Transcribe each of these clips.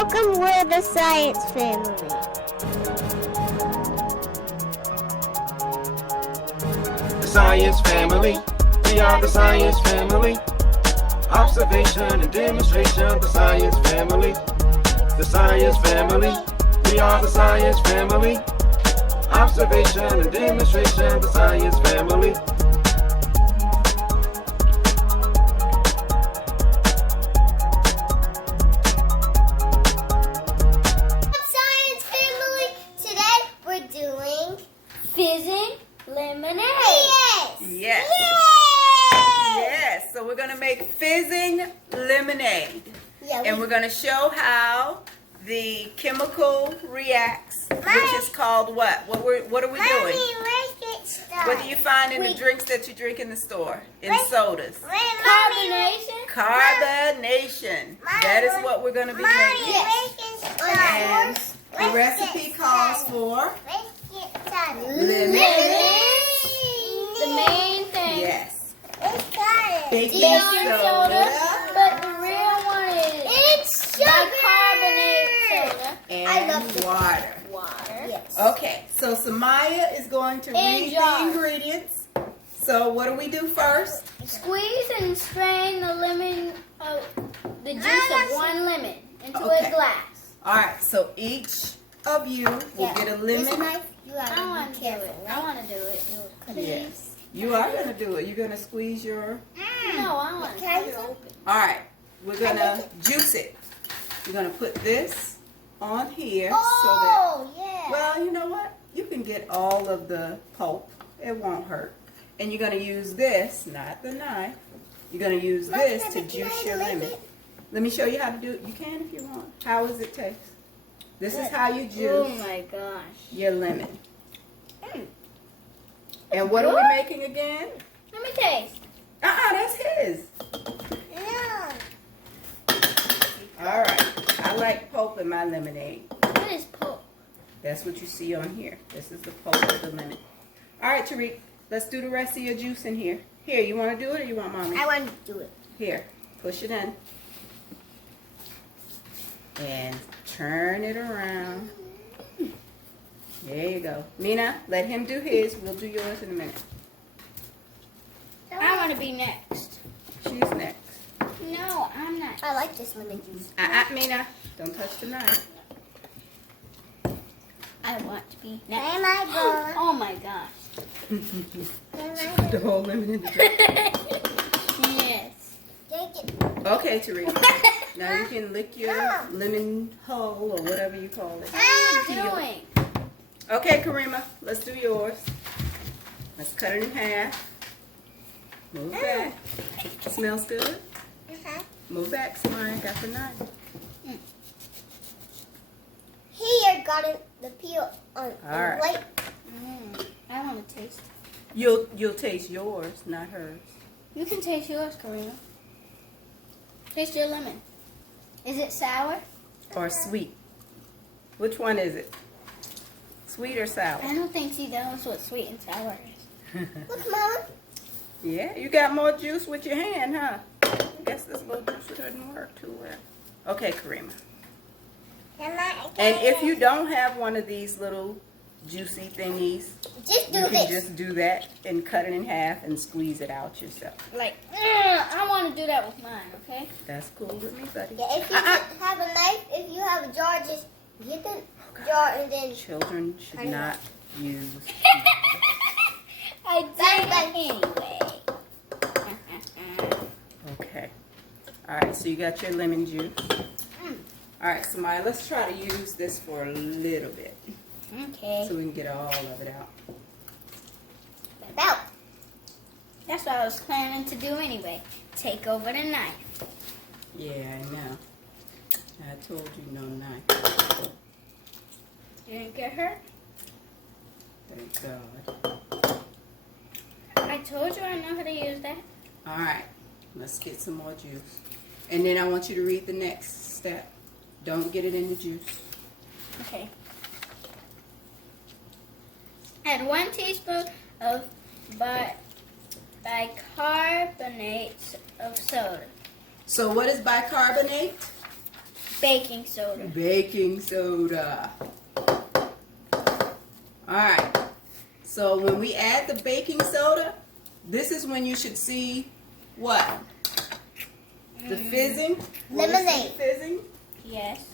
Welcome, we're the science family. The science family, we are the science family. Observation and demonstration, the science family. The science family, we are the science family. Observation and demonstration, the science family. Science family, today we're doing fizzing lemonade. Yes. Yes. So we're going to make fizzing lemonade. Yeah, And we're going to show how the chemical reacts, which is called what? What are we doing? What do you find in the drinks that you drink in the store? In sodas? Carbonation. Carbonation. That is what we're going to be making. And the recipe calls for Lemonade. The main thing. yes. Baking Baking soda. But the real one is bicarbonate soda. And water. Yes. Okay, so Samaya is going to read the ingredients. So what do we do first? Squeeze and strain the lemon, the juice of one lemon into a glass. All right, so each of you will get a lemon. I want to do it. I want to do it. Yes, you are going to do it. You're going to squeeze your... No, I want to open. All right, we're going to juice it. You're going to put this on here so that... Yeah. Well, you know what? You can get all of the pulp. It won't hurt. And you're going to use this, not the knife. You're going to use this to juice your lemon. Let me show you how to do it. You can if you want. How does it taste? This is how you juice Oh my gosh. your lemon. And what are we making again? Let me taste. That's his. Yeah. All right. I like pulp in my lemonade. What is pulp? That's what you see on here. This is the pulp of the lemon. All right, Tariq. Let's do the rest of your juice in here. Here, you want to do it or you want Mommy? I want to do it. Here, push it in. And turn it around. There you go. Mina, let him do his. We'll do yours in a minute. I want to be next. She's next. No, I'm not. I like this lemon juice. Mina, don't touch the knife. I want to be next. Oh my gosh. Put the whole lemon in the drink. Yes. Okay, Tariq. Now you can lick your lemon hull or whatever you call it. What are you doing? Okay, Karima, let's do yours. Let's cut it in half. Move back. Smells good? Move back, Samaya. Got the knife. Here, got the peel on All right. plate. I want to taste. You'll taste yours, not hers. You can taste yours, Karina. Taste your lemon. Is it sour? Or sweet. Which one is it? Sweet or sour? I don't think she knows what sweet and sour is. Look, Mama. Yeah, you got more juice with your hand, huh? I guess this little juicer doesn't work too well. Okay, Karima. And if you don't have one of these little juicy thingies, you can just do that and cut it in half and squeeze it out yourself. Like, I want to do that with mine, okay? That's cool with me, buddy. Yeah, if you have a knife, if you have a jar, just get the jar and then... Children should not use... I did anyway. Okay. Alright, so you got your lemon juice. Alright, Samaya, let's try to use this for a little bit. Okay. So we can get all of it out. About. That's what I was planning to do anyway. Take over the knife. Yeah, I know. I told you no knife. You didn't get hurt? Thank God. I told you I know how to use that. Alright, let's get some more juice. And then I want you to read the next step. Don't get it in the juice. Okay. Add 1 teaspoon of bicarbonate of soda. So what is bicarbonate? Baking soda. Baking soda. Alright. So when we add the baking soda, this is when you should see what? The fizzing? Lemonade. Fizzing? Yes.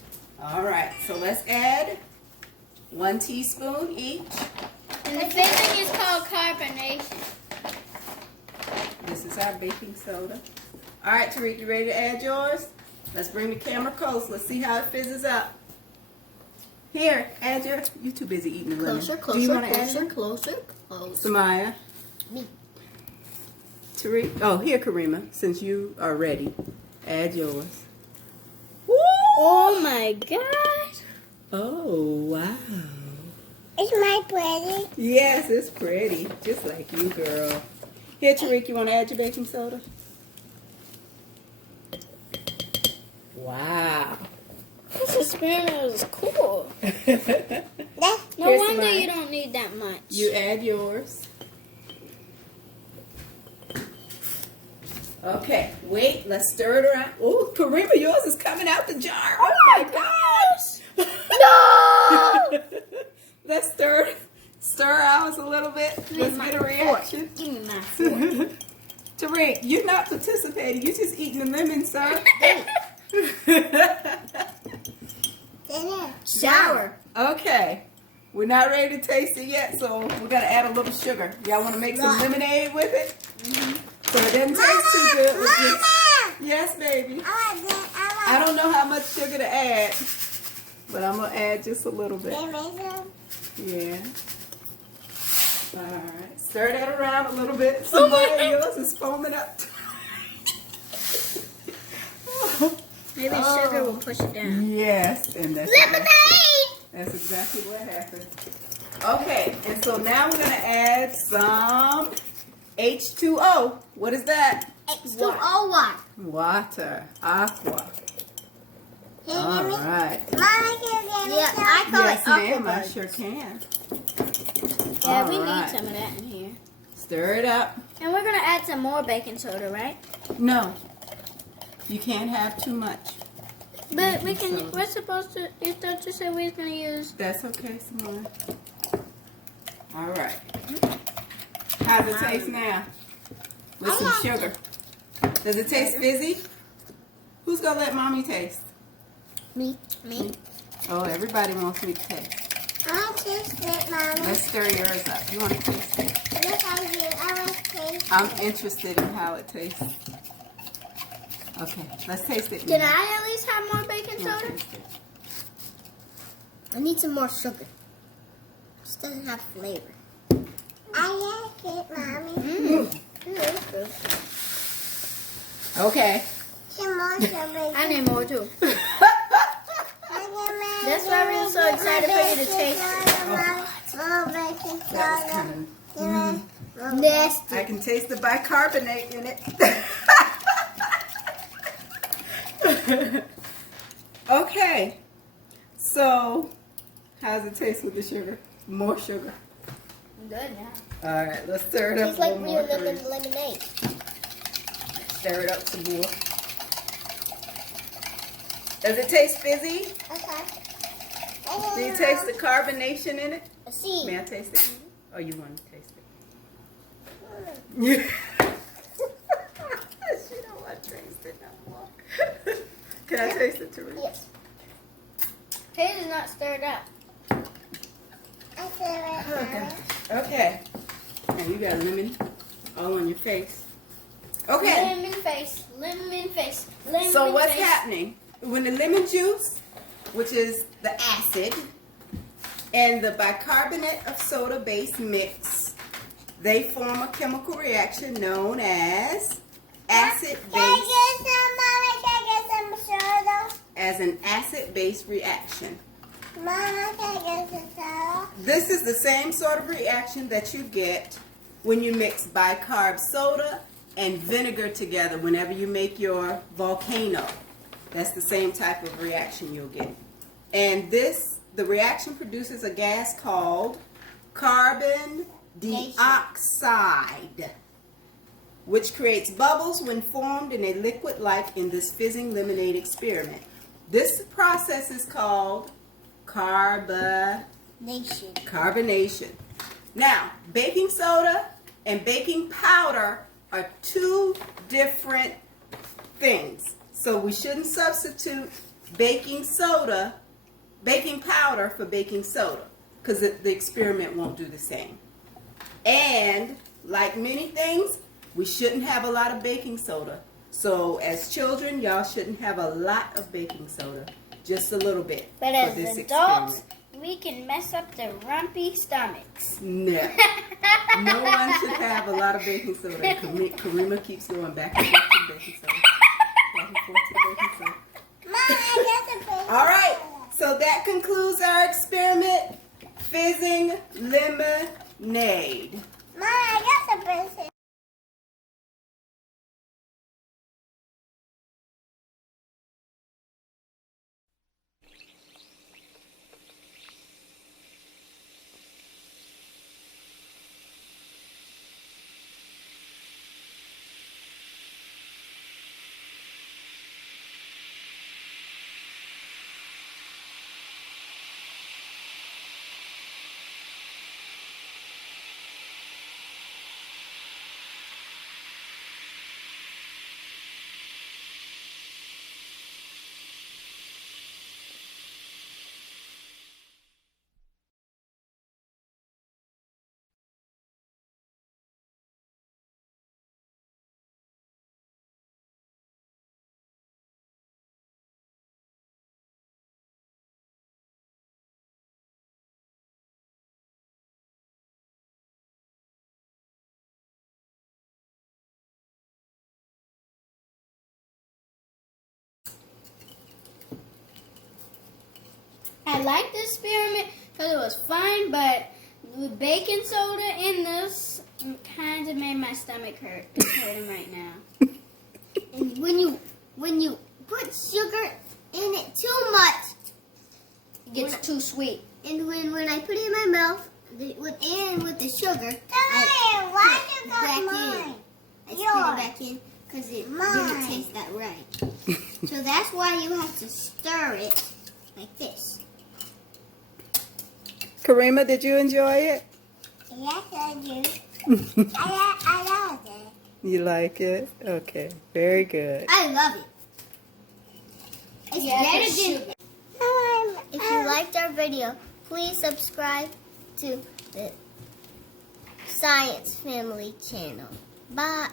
Alright, so let's add 1 teaspoon each. And the fizzing is called carbonation. This is our baking soda. Alright, Tariq, you ready to add yours? Let's bring the camera close. Let's see how it fizzes up. Here, add your... You're too busy eating the lemon. Closer, Do you closer, want to add closer, one? closer, closer. Samaya. Me. Tariq. Oh, here, Karima. Since you are ready, add yours. Woo! Oh my gosh. Oh, wow. Is my pretty? Yes, it's pretty. Just like you, girl. Here, Tariq, you want to add your baking soda? Wow. This experiment is cool. No Here's wonder mine. you don't need that much. You add yours. Okay, wait, let's stir it around. Oh, Karima, yours is coming out the jar. Oh my gosh. No! Let's stir ours a little bit. Let's get a reaction. Give me my fork. Tariq, you're not participating. You're just eating the lemon, sir. Sour. Okay, we're not ready to taste it yet, so we're gonna add a little sugar. Y'all want to make some lemonade with it? So it doesn't taste too good with this. Yes, baby. I don't know how much sugar to add, but I'm gonna add just a little bit. Yeah. All right. Stir that around a little bit. Somebody yours is foaming up. Maybe sugar will push it down. Yes, and that's Lemonade! That's exactly what happened. Okay, and so now we're gonna add some H2O. What is that? X2O water. Water. Aqua. All right. Mama, can you give me some? I call Yes, it ma'am. I aqua. sure can. Yeah, we All need right. some of that in here. Stir it up. And we're going to add some more baking soda, right? No, you can't have too much. But we Baking can, soda. we're supposed to, you thought you said we was going to use... That's okay, Simone. All right. How's it taste now? With some sugar. Does it taste fizzy? Who's gonna let mommy taste? Me. Oh, everybody wants me to taste. I taste it, Mama. Let's stir yours up. You want to taste it? Yes, I do. I want to taste I'm interested in how it tastes. Okay, let's taste it. Can now. I at least have more baking You wanna soda? taste it? I need some more sugar. This doesn't have flavor. I like it, Mommy. Okay. Some more sugar. I need more too. That's why we're so excited for you to taste it. That's kind of, Nasty. I can taste the bicarbonate in it. Okay. So, how's it taste with the sugar? More sugar. Good now. All right, let's stir it up It's a like little more. real Corinne. lemonade. Stir it up some more. Does it taste fizzy? Okay. Do you taste the carbonation in it? A seed. May I taste it? Oh, you want to taste it? Yeah. She don't want to taste it no more. Can I taste it, Teresa? Yes. His is not stirred up. I feel it. Oh, gosh. Okay. And you got lemon all on your face. Okay. Lemon face. Lemon face. Lemon So what's face. happening? When the lemon juice, which is the acid, and the bicarbonate of soda base mix, they form a chemical reaction known as acid Can I base, get some, Mama? Can I get some soda? as an acid-base reaction. Mama, can I get some soda? This is the same sort of reaction that you get when you mix bicarb soda and vinegar together whenever you make your volcano. That's the same type of reaction you'll get. And the reaction produces a gas called carbon dioxide, which creates bubbles when formed in a liquid like in this fizzing lemonade experiment. This process is called carbonation. Now, baking soda and baking powder are two different things. So we shouldn't substitute baking powder for baking soda, because the experiment won't do the same. And like many things, we shouldn't have a lot of baking soda. So as children, y'all shouldn't have a lot of baking soda, just a little bit. But for as this adults, experiment. we can mess up the rumpy stomachs. No. No one should have a lot of baking soda. Karima keeps going back and forth to the baking soda. Back and forth to the baking soda. All right, so that concludes our experiment, Fizzing Lemonade. I liked the experiment because it was fun, but the baking soda in this kind of made my stomach hurt. It's hurting right now. And when you put sugar in it too much, It gets too sweet. and when I put it in my mouth, with the sugar, Why you got back mine? I spit it back in because it didn't taste that right. So that's why you have to stir it like this. Karima, did you enjoy it? Yes, I do. I love it. You like it? Okay, very good. I love it. It's better than. If you liked our video, please subscribe to the Science Family channel. Bye.